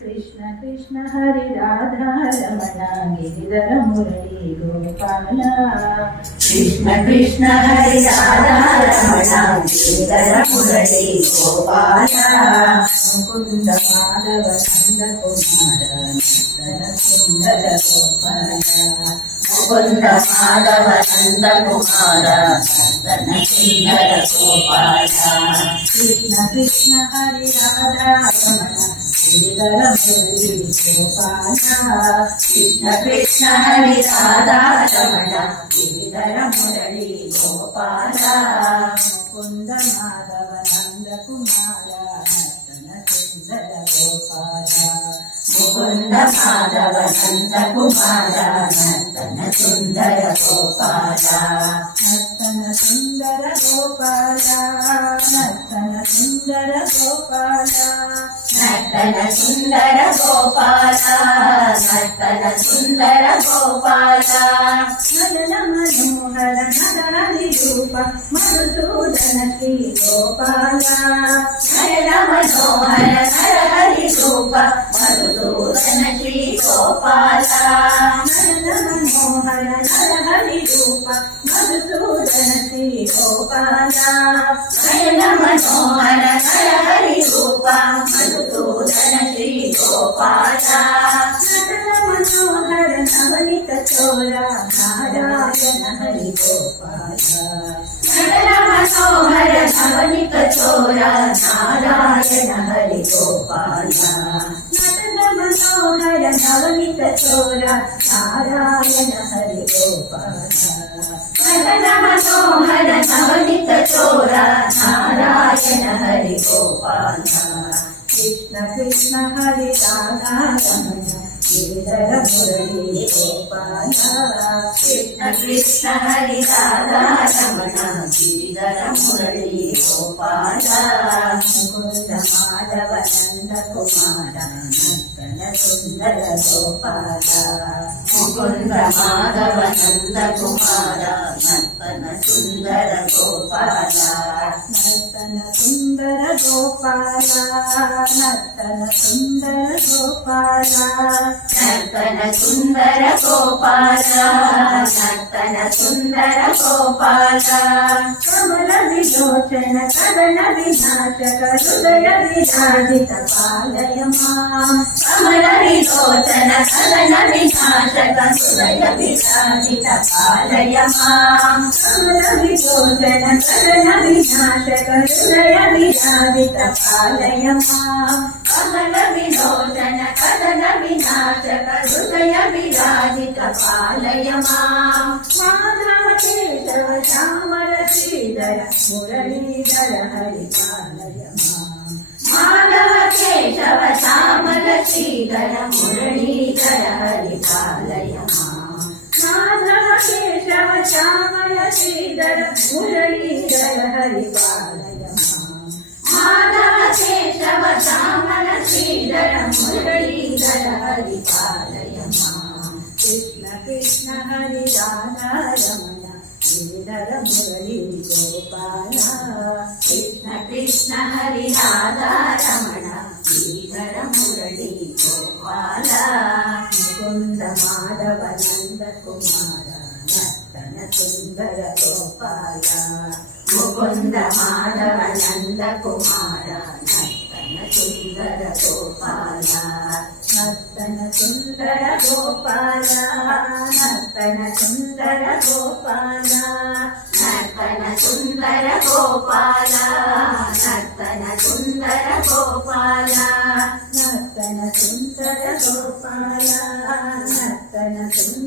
కృష్ణ కృష్ణ హరి రాధా రమణ గిరిధర మురళి గోపాల. కృష్ణ కృష్ణ హరి రాధా రమణ గిరిధర మురళి గోపాల. ముకుంద మాధవ నంద కుమార సుందర గోపాల. ముకుంద మాధవ నంద కుమార నందన సుందర గోపాల. కృష్ణ కృష్ణ హరి రాధా రమణ కృష్ణ కృష్ణ హరి రాధా రమణ గిరిధర మురళి గోపాల ముకుంద మాధవ నంద కుమార నర్తన సుందర గోపాల ముకుంద మాధవ నంద కుమార సుందర గోపాల నర్తన సుందర గోపాల నర్తన సుందర గోపాల. నర్తన సుందర గోపాల. నర్తన సుందర గోపాల. నదన మనోహర నదహరి రూప మధుసూదన శ్రీ గోపాల. నయన మనోహర నరహరి రూప మధుసూదన శ్రీ గోపాల. నదన మనోహర నదహరి రూప మధుసూదన శ్రీ గోపాల. నయన మనోహర హరి రూప మధుసూదన శ్రీ గోపాల నటన మనోహర నవనిత చోర నారాయణ హరి గోపాల నటన మనోహర నవనిత చోర నారాయణ హరి గోపాల నటన మనోహర నవనిత చోర నారాయణ హరి గోపాల మనోహర నవనిత చోర నారాయణ హరి గోపాల కృష్ణ కృష్ణ హరి రాధా రమణ గిరిధర మురళి గోపాల కృష్ణ కృష్ణ హరి రాధా రమణ గిరిధర మురళి గోపాల ముకుంద మాధవ నంద కుమార నర్తన సుందర గోపాల ముకుంద మాధవ నంద కుమార నర్తన సుందర గోపాల. నర్తన సుందర గోపాల నర్తన సుందర గోపాల. నర్తన సుందర గోపాల నర్తన సుందర గోపాల. కమల విలోచన కదన వినాశక హృదయ విరాజిత పాలయమా. కమల విలోచన కలన వినాశక హృదయ విరాజిత పాలయమా కమల విలోచన కదన వినాశక హృదయ విరాజిత పాలయమా కమల విలోచన కలన వినాశక హృదయ విరాజిత పాలయమా మాధవ కేశవ శ్యామల శ్రీధర మురళీధర హరి పాలయమా మాధవ కేశవ శ్యామల శ్రీధర మురళీధర హరిపాలయ మాధవ కేశవ శ్యామల శ్రీధర మురళీధర హరిపాలయ మాధవ కేశవ శ్యామల శ్రీధర మురళీధర హరిపాలయ కృష్ణ కృష్ణ హరి రాధా రమణ శ్రీధర మురళీ గోపాల కృష్ణ కృష్ణ హరి రాధా సుందర గోపాల ముకుంద మాధవ నంద కుమార నర్తన సుందర గోపాల నర్తన సుందర గోపాల నర్తన సుందర గోపాల నర్తన సుందర గోపాల నర్తన సుందర గోపాల నర్తన సుందర గోపాల నర్తన సుందర గోపాల